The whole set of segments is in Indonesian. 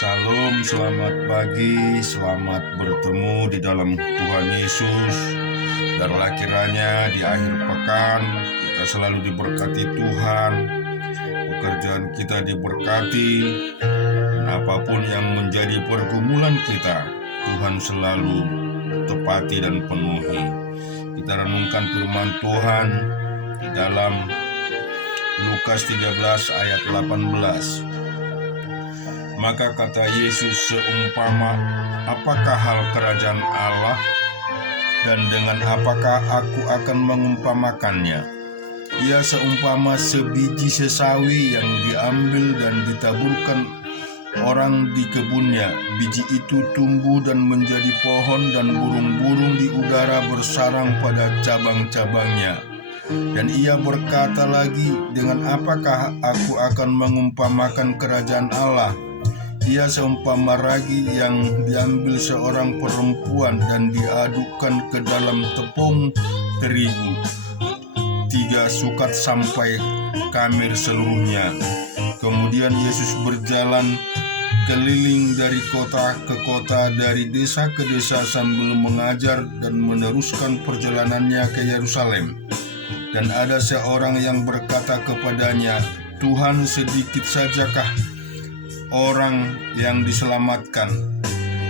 Salam, selamat pagi, selamat bertemu di dalam Tuhan Yesus. Dan kiranya di akhir pekan kita selalu diberkati Tuhan, pekerjaan kita diberkati, dan apapun yang menjadi pergumulan kita, Tuhan selalu tepati dan penuhi. Kita renungkan firman Tuhan di dalam Lukas 13 ayat 18. Maka kata Yesus, seumpama apakah hal kerajaan Allah, dan dengan apakah aku akan mengumpamakannya? Ia seumpama sebiji sesawi yang diambil dan ditaburkan orang di kebunnya. Biji itu tumbuh dan menjadi pohon, dan burung-burung di udara bersarang pada cabang-cabangnya. Dan ia berkata lagi, dengan apakah aku akan mengumpamakan kerajaan Allah? Ia seumpama ragi yang diambil seorang perempuan dan diadukkan ke dalam tepung terigu 3 sukat sampai kamir seluruhnya. Kemudian Yesus berjalan keliling dari kota ke kota, dari desa ke desa, sambil mengajar dan meneruskan perjalanannya ke Yerusalem. Dan ada seorang yang berkata kepadanya, Tuhan, sedikit sajakah orang yang diselamatkan?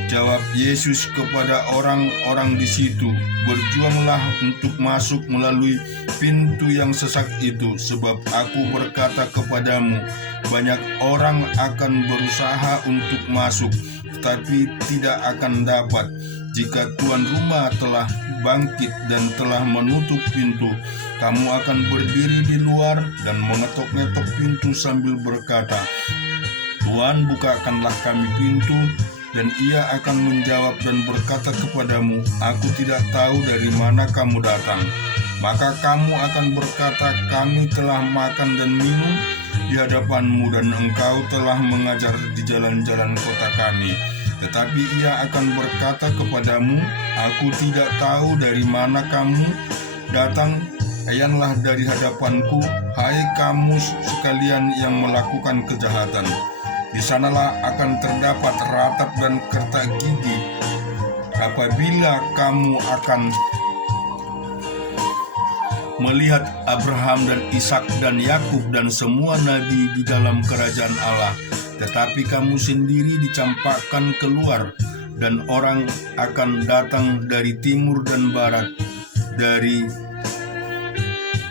Jawab Yesus kepada orang-orang di situ, berjuanglah untuk masuk melalui pintu yang sesak itu, sebab aku berkata kepadamu, banyak orang akan berusaha untuk masuk, tetapi tidak akan dapat. Jika tuan rumah telah bangkit dan telah menutup pintu, kamu akan berdiri di luar dan mengetok-ngetok pintu sambil berkata, Tuhan, bukakanlah kami pintu. Dan ia akan menjawab dan berkata kepadamu, aku tidak tahu dari mana kamu datang. Maka kamu akan berkata, kami telah makan dan minum di hadapanmu, dan engkau telah mengajar di jalan-jalan kota kami. Tetapi ia akan berkata kepadamu, aku tidak tahu dari mana kamu datang. Ayanlah dari hadapanku, hai kamu sekalian yang melakukan kejahatan. Di sanalah akan terdapat ratap dan kertak gigi apabila kamu akan melihat Abraham dan Ishak dan Yakub dan semua nabi di dalam kerajaan Allah. Tetapi kamu sendiri dicampakkan keluar, dan orang akan datang dari timur dan barat, dari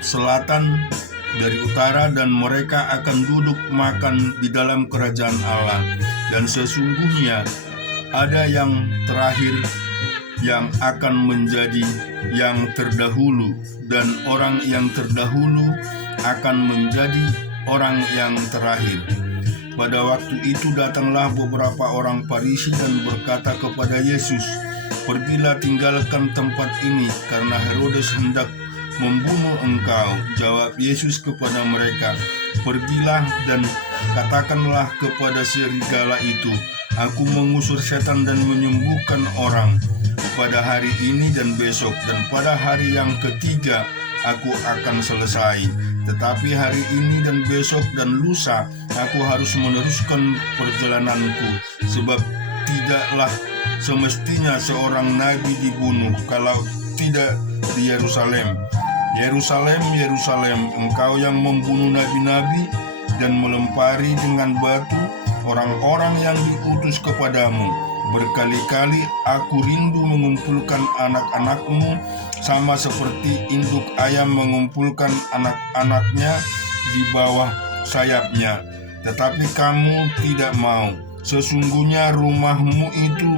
selatan, dari utara, dan mereka akan duduk makan di dalam kerajaan Allah. Dan sesungguhnya ada yang terakhir yang akan menjadi yang terdahulu, dan orang yang terdahulu akan menjadi orang yang terakhir. Pada waktu itu datanglah beberapa orang Farisi dan berkata kepada Yesus, pergilah, tinggalkan tempat ini, karena Herodes hendak membunuh engkau. Jawab Yesus kepada mereka, pergilah dan katakanlah kepada serigala itu, aku mengusir setan dan menyembuhkan orang pada hari ini dan besok, dan pada hari yang ketiga aku akan selesai. Tetapi hari ini dan besok dan lusa aku harus meneruskan perjalananku, sebab tidaklah semestinya seorang nabi dibunuh kalau tidak di Yerusalem. Yerusalem, Yerusalem, engkau yang membunuh nabi-nabi dan melempari dengan batu orang-orang yang diutus kepadamu. Berkali-kali aku rindu mengumpulkan anak-anakmu, sama seperti induk ayam mengumpulkan anak-anaknya di bawah sayapnya. Tetapi kamu tidak mau. Sesungguhnya rumahmu itu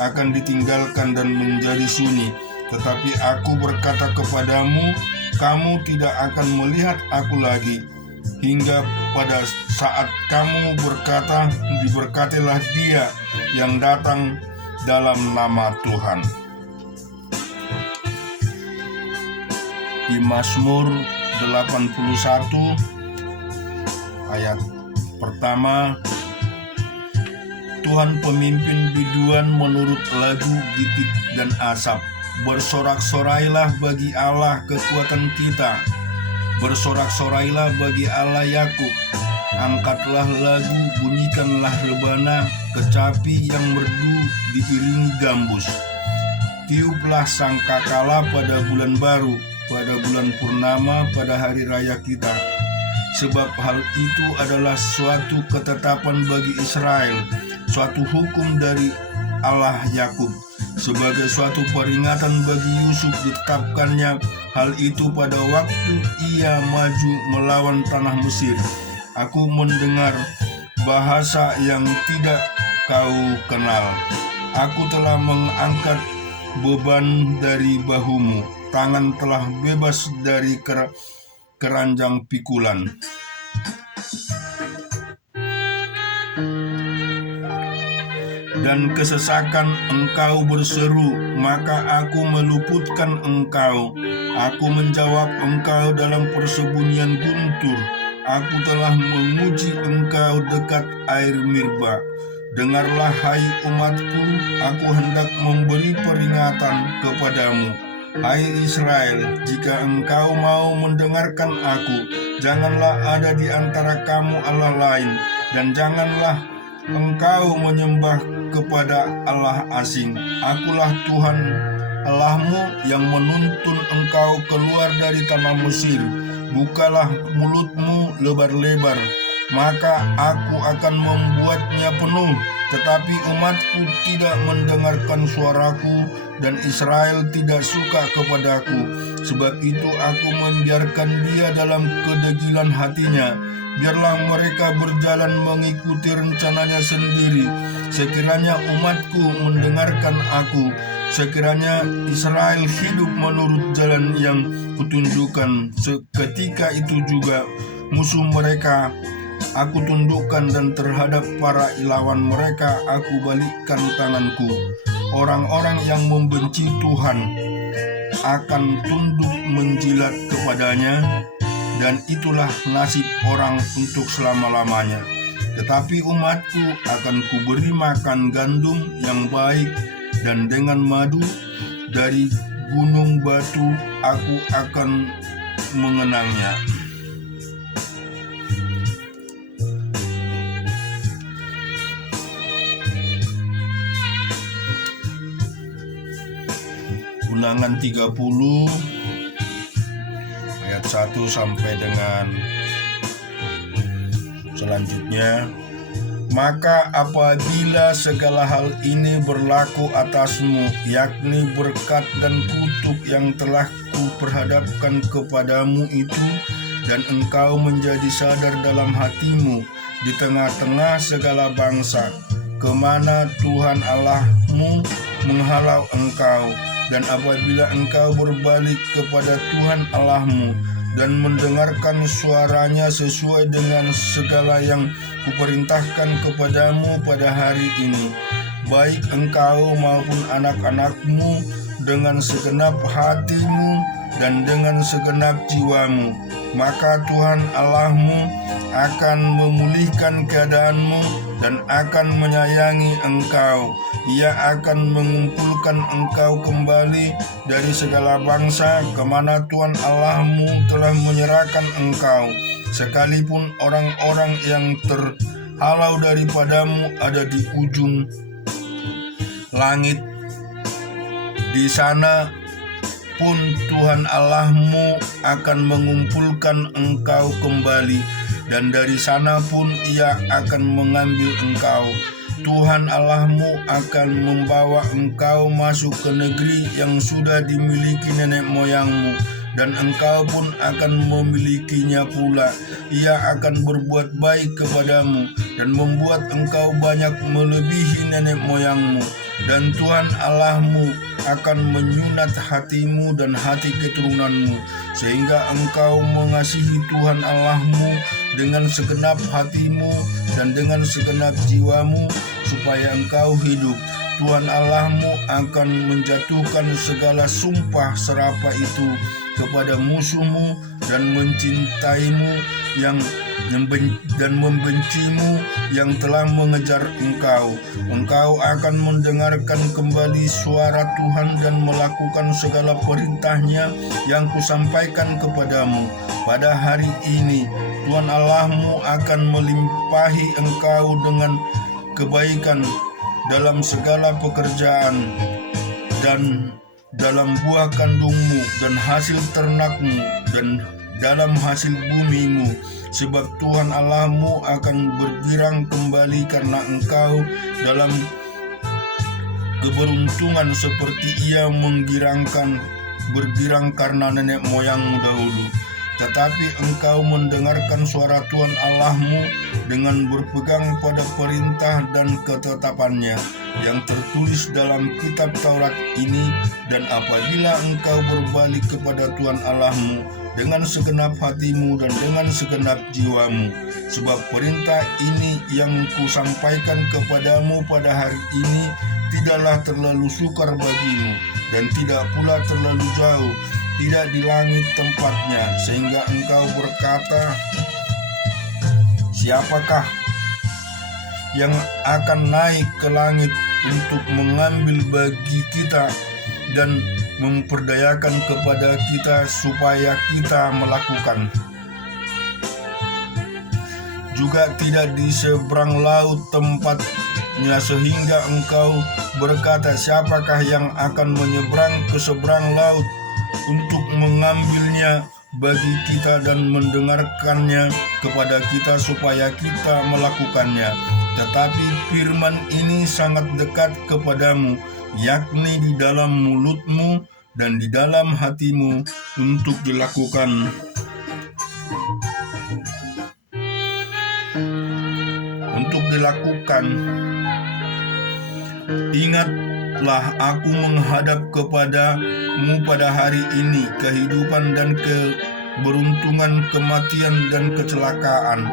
akan ditinggalkan dan menjadi sunyi. Tetapi aku berkata kepadamu, kamu tidak akan melihat aku lagi, hingga pada saat kamu berkata, diberkatilah dia yang datang dalam nama Tuhan. Di Mazmur 81 ayat pertama, Tuhan pemimpin biduan menurut lagu gitik dan asap. Bersorak-sorailah bagi Allah kekuatan kita, bersorak-sorailah bagi Allah Yakub. Angkatlah lagu, bunyikanlah rebana, kecapi yang merdu diiringi gambus. Tiuplah sangkakala pada bulan baru, pada bulan purnama, pada hari raya kita. Sebab hal itu adalah suatu ketetapan bagi Israel, suatu hukum dari Allah Yakub. Sebagai suatu peringatan bagi Yusuf ditetapkannya hal itu pada waktu ia maju melawan tanah Mesir. Aku mendengar bahasa yang tidak kau kenal. Aku telah mengangkat beban dari bahumu. Tangan telah bebas dari keranjang pikulan. Dan kesesakan engkau berseru, maka aku meluputkan engkau. Aku menjawab engkau dalam persembunyian guntur. Aku telah menguji engkau dekat air Mirba. Dengarlah hai umatku, aku hendak memberi peringatan kepadamu. Hai Israel, jika engkau mau mendengarkan aku, janganlah ada di antara kamu Allah lain, dan janganlah engkau menyembah kepada Allah asing. Akulah Tuhan Allahmu yang menuntun engkau keluar dari tanah Mesir. Bukalah mulutmu lebar-lebar, maka aku akan membuatnya penuh. Tetapi umatku tidak mendengarkan suaraku, dan Israel tidak suka kepadaku. Sebab itu aku membiarkan dia dalam kedegilan hatinya. Biarlah mereka berjalan mengikuti rencananya sendiri. Sekiranya umatku mendengarkan aku, sekiranya Israel hidup menurut jalan yang kutunjukkan, seketika itu juga musuh mereka aku tundukkan, dan terhadap para ilawan mereka aku balikkan tanganku. Orang-orang yang membenci Tuhan akan tunduk menjilat kepadanya, dan itulah nasib orang untuk selama-lamanya. Tetapi umatku akan kuberi makan gandum yang baik, dan dengan madu dari gunung batu aku akan mengenangnya. Ulangan 30 ayat 1 sampai dengan selanjutnya. Maka apabila segala hal ini berlaku atasmu, yakni berkat dan kutuk yang telah kuperhadapkan kepadamu itu, dan engkau menjadi sadar dalam hatimu di tengah-tengah segala bangsa, kemana Tuhan Allahmu menghalau engkau, dan apabila engkau berbalik kepada Tuhan Allahmu dan mendengarkan suaranya sesuai dengan segala yang kuperintahkan kepadamu pada hari ini, baik engkau maupun anak-anakmu, dengan segenap hatimu dan dengan segenap jiwamu, maka Tuhan Allahmu akan memulihkan keadaanmu dan akan menyayangi engkau. Ia akan mengumpulkan engkau kembali dari segala bangsa kemana Tuhan Allahmu telah menyerahkan engkau, sekalipun orang-orang yang terhalau daripadamu ada di ujung langit. Di sana pun Tuhan Allahmu akan mengumpulkan engkau kembali, dan dari sana pun Ia akan mengambil engkau. Tuhan Allahmu akan membawa engkau masuk ke negeri yang sudah dimiliki nenek moyangmu, dan engkau pun akan memilikinya pula. Ia akan berbuat baik kepadamu dan membuat engkau banyak melebihi nenek moyangmu. Dan Tuhan Allahmu akan menyunat hatimu dan hati keturunanmu, sehingga engkau mengasihi Tuhan Allahmu dengan segenap hatimu dan dengan segenap jiwamu, supaya engkau hidup. Tuhan Allahmu akan menjatuhkan segala sumpah serapah itu kepada musuhmu dan mencintaimu yang dan membencimu yang telah mengejar engkau. Engkau akan mendengarkan kembali suara Tuhan dan melakukan segala perintahnya yang kusampaikan kepadamu. Pada hari ini Tuhan Allahmu akan melimpahi engkau dengan kebaikan dalam segala pekerjaan dan dalam buah kandungmu dan hasil ternakmu dan dalam hasil bumimu, sebab Tuhan Allahmu akan bergirang kembali karena engkau dalam keberuntungan seperti ia bergirang karena nenek moyangmu dahulu. Tetapi engkau mendengarkan suara Tuhan Allahmu dengan berpegang pada perintah dan ketetapannya yang tertulis dalam kitab Taurat ini, dan apabila engkau berbalik kepada Tuhan Allahmu dengan segenap hatimu dan dengan segenap jiwamu, sebab perintah ini yang kusampaikan kepadamu pada hari ini tidaklah terlalu sukar bagimu dan tidak pula terlalu jauh, tidak di langit tempatnya, sehingga engkau berkata, siapakah yang akan naik ke langit untuk mengambil bagi kita dan memperdayakan kepada kita supaya kita melakukan. Juga tidak di seberang laut tempatnya, sehingga engkau berkata, siapakah yang akan menyeberang ke seberang laut untuk mengambilnya bagi kita dan mendengarkannya kepada kita supaya kita melakukannya. Tetapi firman ini sangat dekat kepadamu, yakni di dalam mulutmu dan di dalam hatimu untuk dilakukan. Ingatlah, aku menghadap kepadamu pada hari ini kehidupan dan keberuntungan, kematian dan kecelakaan.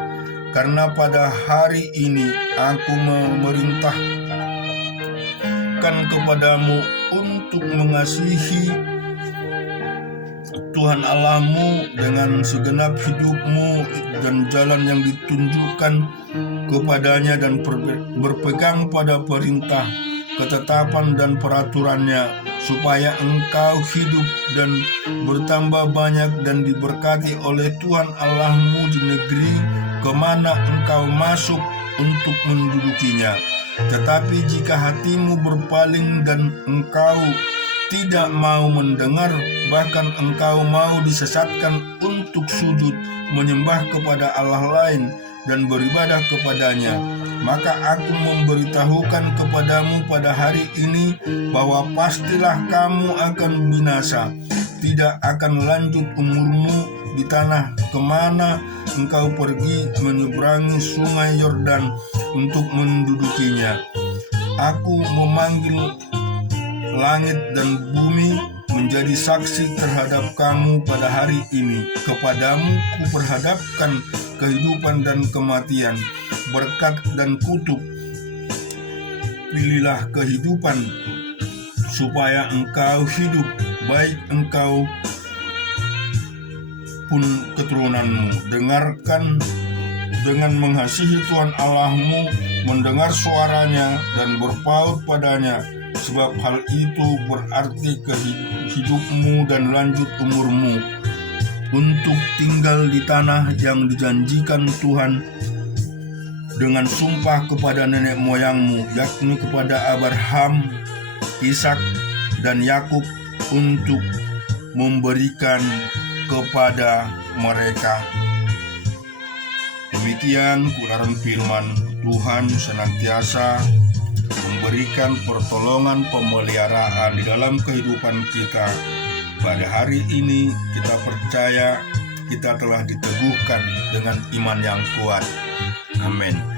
Karena pada hari ini aku memerintahkan kepadamu untuk mengasihi Tuhan Allahmu dengan segenap hidupmu dan jalan yang ditunjukkan kepadanya, dan berpegang pada perintah, ketetapan dan peraturannya, supaya engkau hidup dan bertambah banyak dan diberkati oleh Tuhan Allahmu di negeri kemana engkau masuk untuk mendudukinya. Tetapi jika hatimu berpaling dan engkau tidak mau mendengar, bahkan engkau mau disesatkan untuk sujud menyembah kepada Allah lain dan beribadah kepadanya, maka aku memberitahukan kepadamu pada hari ini bahwa pastilah kamu akan binasa. Tidak akan lanjut umurmu di tanah kemana engkau pergi menyeberangi sungai Yordan untuk mendudukinya. Aku memanggil langit dan bumi menjadi saksi terhadap kamu pada hari ini. Kepadamu kuperhadapkan kehidupan dan kematian, berkat dan kutuk. Pilihlah kehidupan supaya engkau hidup, baik engkau pun keturunanmu. Dengarkan dengan mengasihi Tuhan Allahmu, mendengar suaranya dan berpaut padanya, sebab hal itu berarti hidupmu dan lanjut umurmu untuk tinggal di tanah yang dijanjikan Tuhan dengan sumpah kepada nenek moyangmu, yakni kepada Abraham, Ishak dan Yakub, untuk memberikan kepada mereka. Demikian kebenaran firman Tuhan, senantiasa memberikan pertolongan pemeliharaan di dalam kehidupan kita. Pada hari ini kita percaya kita telah diteguhkan dengan iman yang kuat. Amin.